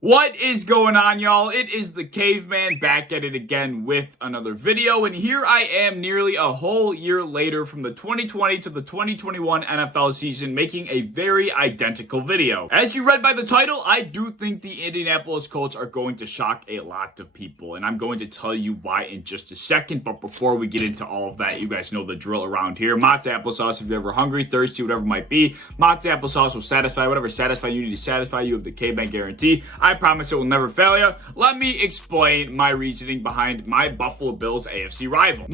What is going on, y'all? It is the Caveman back at it again with another video, and here I am nearly a whole year later from the 2020 to the 2021 NFL season, making a very identical video. As you read by the title, I do think the Indianapolis Colts are going to shock a lot of people, and I'm going to tell you why in just a second. But before we get into all of that, you guys know the drill around here. Mott's applesauce if you're ever hungry, thirsty, whatever it might be. Mott's applesauce will satisfy whatever satisfy you need to satisfy you of the Caveman guarantee. I promise it will never fail you. Let me explain my reasoning behind my Buffalo Bills AFC rival.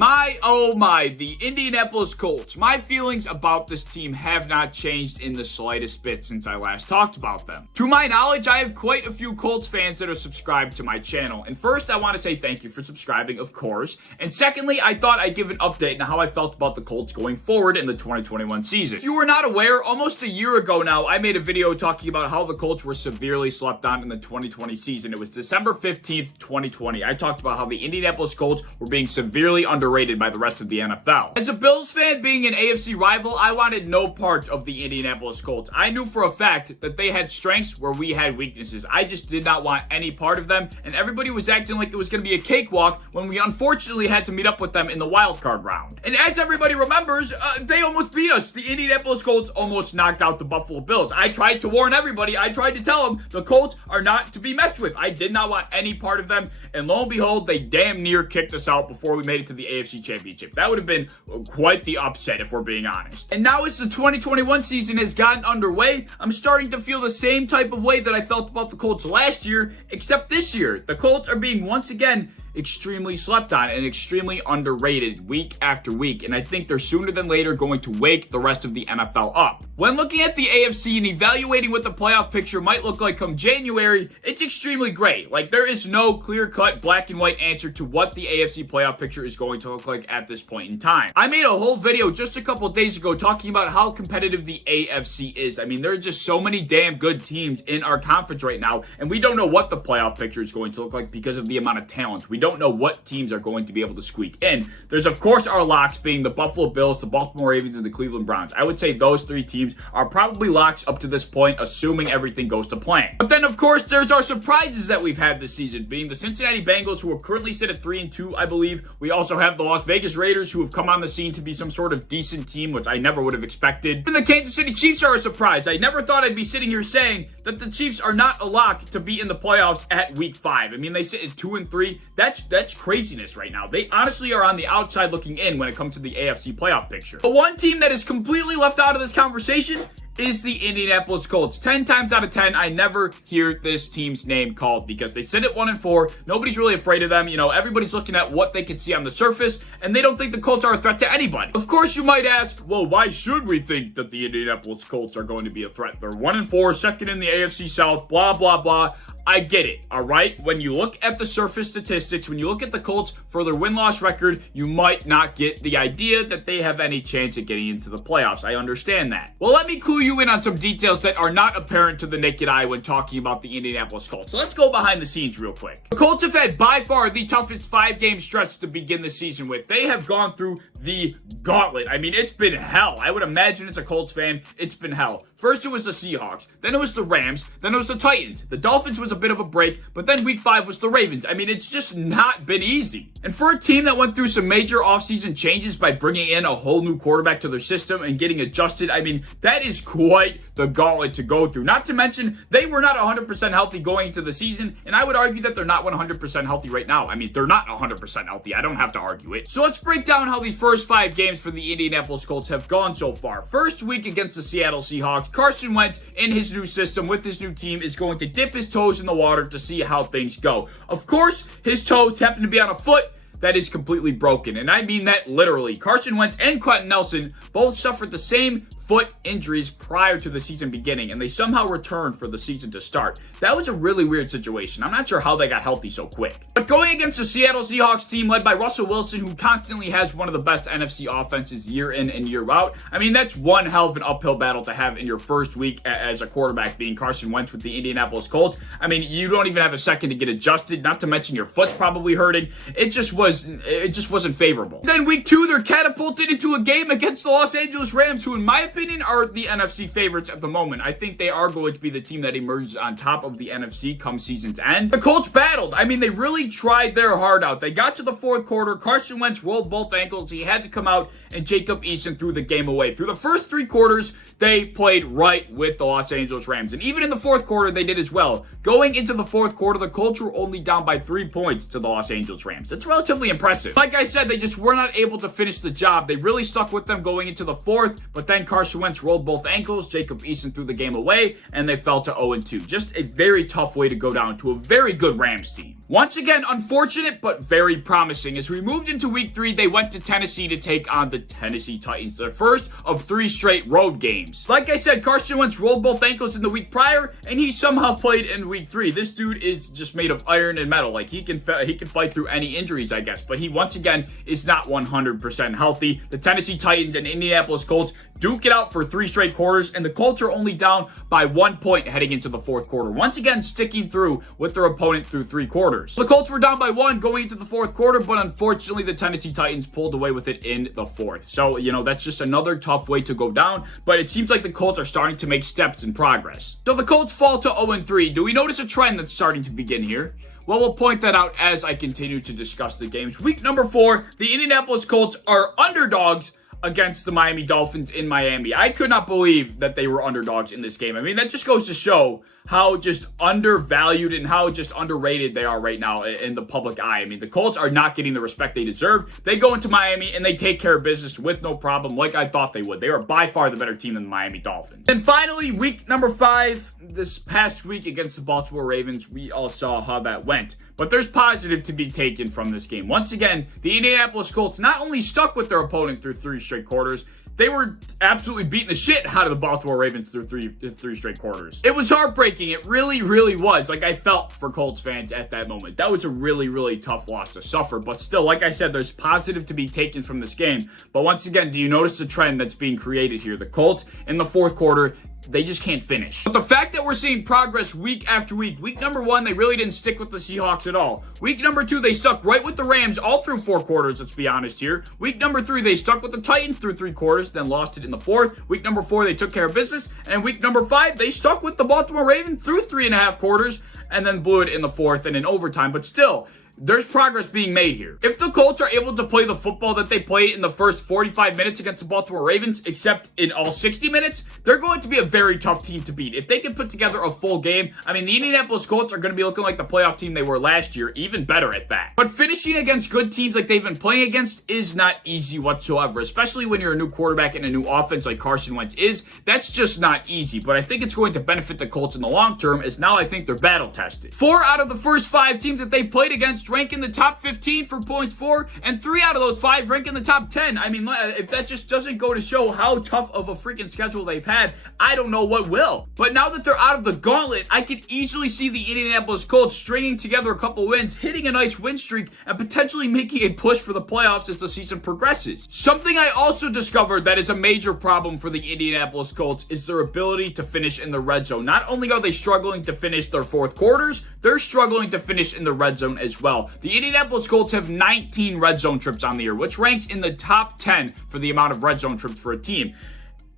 Oh my, the Indianapolis Colts. My feelings about this team have not changed in the slightest bit since I last talked about them. To my knowledge, I have quite a few Colts fans that are subscribed to my channel. And first, I want to say thank you for subscribing, of course. And secondly, I thought I'd give an update on how I felt about the Colts going forward in the 2021 season. If you were not aware, almost a year ago now, I made a video talking about how the Colts were severely slept on in the 2020 season. It was December 15th, 2020. I talked about how the Indianapolis Colts were being severely underrated by the rest of the NFL. As a Bills fan, being an AFC rival, I wanted no part of the Indianapolis Colts. I knew for a fact that they had strengths where we had weaknesses. I just did not want any part of them, and everybody was acting like it was going to be a cakewalk when we unfortunately had to meet up with them in the wild card round. And as everybody remembers, they almost beat us. The Indianapolis Colts almost knocked out the Buffalo Bills. I tried to warn everybody. I tried to tell them the Colts are not to be messed with. I did not want any part of them, and lo and behold, they damn near kicked us out before we made it to the AFC Championship. That would have been quite the upset if we're being honest. And now as the 2021 season has gotten underway, I'm starting to feel the same type of way that I felt about the Colts last year, except this year. The Colts are being once again extremely slept on and extremely underrated week after week, and I think they're sooner than later going to wake the rest of the NFL up. When looking at the AFC and evaluating what the playoff picture might look like come January, it's extremely gray. Like, there is no clear-cut black and white answer to what the AFC playoff picture is going to look like at this point in time. I made a whole video just a couple days ago talking about how competitive the AFC is. I mean, there are just so many damn good teams in our conference right now, and we don't know what the playoff picture is going to look like because of the amount of talent. We don't know what teams are going to be able to squeak in. There's, of course, our locks being the Buffalo Bills, the Baltimore Ravens, and the Cleveland Browns. I would say those three teams are probably locks up to this point, assuming everything goes to plan. But then, of course, there's our surprises that we've had this season, being the Cincinnati Bengals, who are currently sit at 3-2, I believe. We also have the Las Vegas Raiders, who have come on the scene to be some sort of decent team, which I never would have expected. And the Kansas City Chiefs are a surprise. I never thought I'd be sitting here saying that the Chiefs are not a lock to be in the playoffs at week 5. I mean, they sit at 2-3. That's craziness right now. They honestly are on the outside looking in when it comes to the AFC playoff picture. The one team that is completely left out of this conversation is the Indianapolis Colts. 10 times out of 10, I never hear this team's name called because they sit at 1-4. Nobody's really afraid of them. You know, everybody's looking at what they can see on the surface, and they don't think the Colts are a threat to anybody. Of course, you might ask, well, why should we think that the Indianapolis Colts are going to be a threat? They're 1-4, second in the AFC South, blah, blah, blah. I get it, all right? When you look at the surface statistics, when you look at the Colts for their win-loss record, you might not get the idea that they have any chance at getting into the playoffs. I understand that. Well, let me clue you in on some details that are not apparent to the naked eye when talking about the Indianapolis Colts. So let's go behind the scenes real quick. The Colts have had by far the toughest 5-game stretch to begin the season with. They have gone through the gauntlet. I mean, it's been hell. I would imagine as a Colts fan, it's been hell. First, it was the Seahawks. Then it was the Rams. Then it was the Titans. The Dolphins was a bit of a break, but then week 5 was the Ravens. I mean, it's just not been easy. And for a team that went through some major offseason changes by bringing in a whole new quarterback to their system and getting adjusted, I mean, that is quite the gauntlet to go through. Not to mention, they were not 100% healthy going into the season, and I would argue that they're not 100% healthy right now. I mean, they're not 100% healthy. I don't have to argue it. So let's break down how these first 5 games for the Indianapolis Colts have gone so far. First week against the Seattle Seahawks, Carson Wentz in his new system with his new team is going to dip his toes in the water to see how things go. Of course, his toes happen to be on a foot that is completely broken, and I mean that literally. Carson Wentz and Quentin Nelson both suffered the same foot injuries prior to the season beginning, and they somehow returned for the season to start. That was a really weird situation. I'm not sure how they got healthy so quick. But going against the Seattle Seahawks team led by Russell Wilson, who constantly has one of the best NFC offenses year in and year out, I mean, that's one hell of an uphill battle to have in your first week as a quarterback, being Carson Wentz with the Indianapolis Colts. I mean, you don't even have a second to get adjusted, not to mention your foot's probably hurting. It just wasn't favorable. Then week 2, they're catapulted into a game against the Los Angeles Rams, who in my opinion, are the NFC favorites at the moment. I think they are going to be the team that emerges on top of the NFC come season's end. The Colts battled. I mean, they really tried their heart out. They got to the fourth quarter. Carson Wentz rolled both ankles. He had to come out, and Jacob Eason threw the game away. Through the first 3 quarters, they played right with the Los Angeles Rams. And even in the fourth quarter, they did as well. Going into the fourth quarter, the Colts were only down by 3 points to the Los Angeles Rams. That's relatively impressive. Like I said, they just were not able to finish the job. They really stuck with them going into the fourth, but then Carson Wentz rolled both ankles. Jacob Eason threw the game away, and they fell to 0-2. Just a very tough way to go down to a very good Rams team. Once again, unfortunate, but very promising. As we moved into week 3, they went to Tennessee to take on the Tennessee Titans, their first of 3 straight road games. Like I said, Carson Wentz rolled both ankles in the week prior, and he somehow played in week 3. This dude is just made of iron and metal. Like, he can fight through any injuries, I guess, but he, once again, is not 100% healthy. The Tennessee Titans and Indianapolis Colts duke it out for 3 straight quarters, and the Colts are only down by 1 point heading into the fourth quarter. Once again, sticking through with their opponent through 3 quarters. The Colts were down by 1 going into the fourth quarter, but unfortunately, the Tennessee Titans pulled away with it in the fourth. So, that's just another tough way to go down, but it seems like the Colts are starting to make steps in progress. So the Colts fall to 0-3. Do we notice a trend that's starting to begin here? Well, we'll point that out as I continue to discuss the games. Week number 4, the Indianapolis Colts are underdogs against the Miami Dolphins in Miami. I could not believe that they were underdogs in this game. I mean, that just goes to show how just undervalued and how just underrated they are right now in the public eye. I mean, the Colts are not getting the respect they deserve. They go into Miami and they take care of business with no problem, like I thought they would. They are by far the better team than the Miami Dolphins. And finally, week number 5, this past week against the Baltimore Ravens, we all saw how that went. But there's positive to be taken from this game. Once again, the Indianapolis Colts not only stuck with their opponent through 3 straight quarters, they were absolutely beating the shit out of the Baltimore Ravens through three straight quarters. It was heartbreaking. It really, really was. Like, I felt for Colts fans at that moment. That was a really, really tough loss to suffer. But still, like I said, there's positive to be taken from this game. But once again, do you notice the trend that's being created here? The Colts in the fourth quarter, they just can't finish. But the fact that we're seeing progress week after week. Week number 1, they really didn't stick with the Seahawks at all. Week number 2, they stuck right with the Rams all through 4 quarters, let's be honest here. Week number 3, they stuck with the Titans through 3 quarters, then lost it in the fourth. Week number 4, they took care of business. And week number 5, they stuck with the Baltimore Ravens through 3.5 quarters, and then blew it in the fourth and in overtime. But still, there's progress being made here. If the Colts are able to play the football that they played in the first 45 minutes against the Baltimore Ravens, except in all 60 minutes, they're going to be a very tough team to beat. If they can put together a full game, I mean, the Indianapolis Colts are going to be looking like the playoff team they were last year, even better at that. But finishing against good teams like they've been playing against is not easy whatsoever, especially when you're a new quarterback and a new offense like Carson Wentz is. That's just not easy, but I think it's going to benefit the Colts in the long term, as now I think they're battle tested. 4 out of the first 5 teams that they played against rank in the top 15 for points for, and 3 out of those 5 rank in the top 10. I mean, if that just doesn't go to show how tough of a freaking schedule they've had, I don't know what will. But now that they're out of the gauntlet, I could easily see the Indianapolis Colts stringing together a couple wins, hitting a nice win streak, and potentially making a push for the playoffs as the season progresses. Something I also discovered that is a major problem for the Indianapolis Colts is their ability to finish in the red zone. Not only are they struggling to finish their fourth quarters, they're struggling to finish in the red zone as well. The Indianapolis Colts have 19 red zone trips on the year, which ranks in the top 10 for the amount of red zone trips for a team.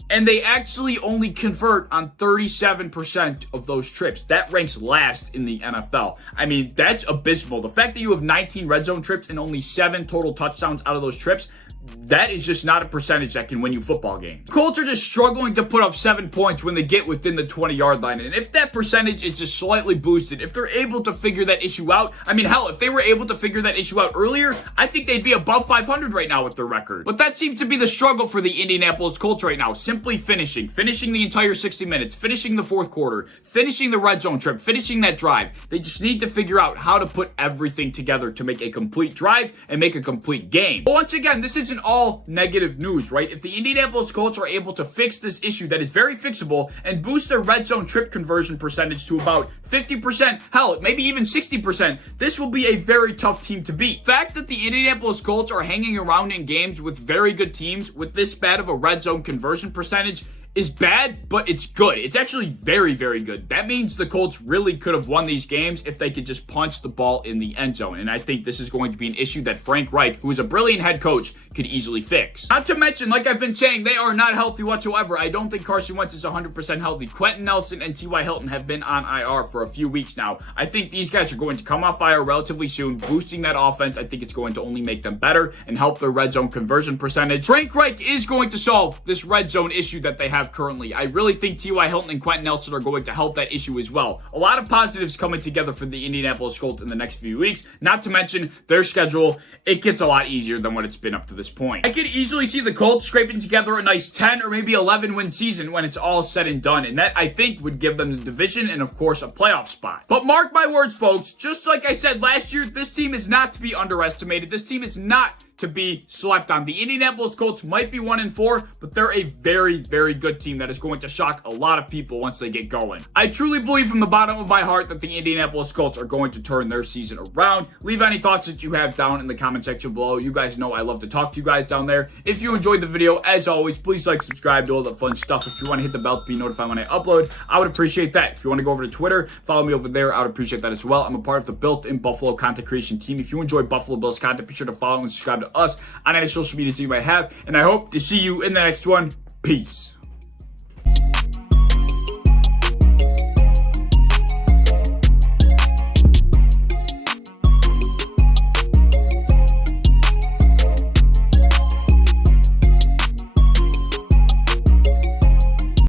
And they actually only convert on 37% of those trips. That ranks last in the NFL. I mean, that's abysmal. The fact that you have 19 red zone trips and only 7 total touchdowns out of those trips, that is just not a percentage that can win you football games. Colts are just struggling to put up 7 points when they get within the 20-yard line. And if that percentage is just slightly boosted, if they're able to figure that issue out, I mean, hell, if they were able to figure that issue out earlier, I think they'd be above 500 right now with their record. But that seems to be the struggle for the Indianapolis Colts right now. Simply finishing the entire 60 minutes, finishing the fourth quarter, finishing the red zone trip, finishing that drive. They just need to figure out how to put everything together to make a complete drive and make a complete game. But once again, this isn't all negative news, right? If the Indianapolis Colts are able to fix this issue that is very fixable and boost their red zone trip conversion percentage to about 50%, hell, maybe even 60%, this will be a very tough team to beat. The fact that the Indianapolis Colts are hanging around in games with very good teams with this bad of a red zone conversion percentage is bad, but it's good. It's actually very, very good. That means the Colts really could have won these games if they could just punch the ball in the end zone. And I think this is going to be an issue that Frank Reich, who is a brilliant head coach, could easily fix. Not to mention, like I've been saying, they are not healthy whatsoever. I don't think Carson Wentz is 100% healthy. Quentin Nelson and T.Y. Hilton have been on IR for a few weeks now. I think these guys are going to come off IR relatively soon, boosting that offense. I think it's going to only make them better and help their red zone conversion percentage. Frank Reich is going to solve this red zone issue that they have currently. I really think T.Y. Hilton and Quentin Nelson are going to help that issue as well. A lot of positives coming together for the Indianapolis Colts in the next few weeks. Not to mention their schedule. It gets a lot easier than what it's been up to this point. I could easily see the Colts scraping together a nice 10 or maybe 11 win season when it's all said and done. And that, I think, would give them the division and, of course, a playoff spot. But mark my words, folks. Just like I said last year, this team is not to be underestimated. This team is not to be slept on. The Indianapolis Colts might be 1-4, but they're a very, very good team that is going to shock a lot of people once they get going. I truly believe from the bottom of my heart that the Indianapolis Colts are going to turn their season around. Leave any thoughts that you have down in the comment section below. You guys know I love to talk to you guys down there. If you enjoyed the video, as always, please like, subscribe, do all the fun stuff. If you want to hit the bell to be notified when I upload, I would appreciate that. If you want to go over to Twitter, follow me over there. I would appreciate that as well. I'm a part of the Built in Buffalo content creation team. If you enjoy Buffalo Bills content, be sure to follow and subscribe to us on any social media team I have, and I hope to see you in the next one. Peace.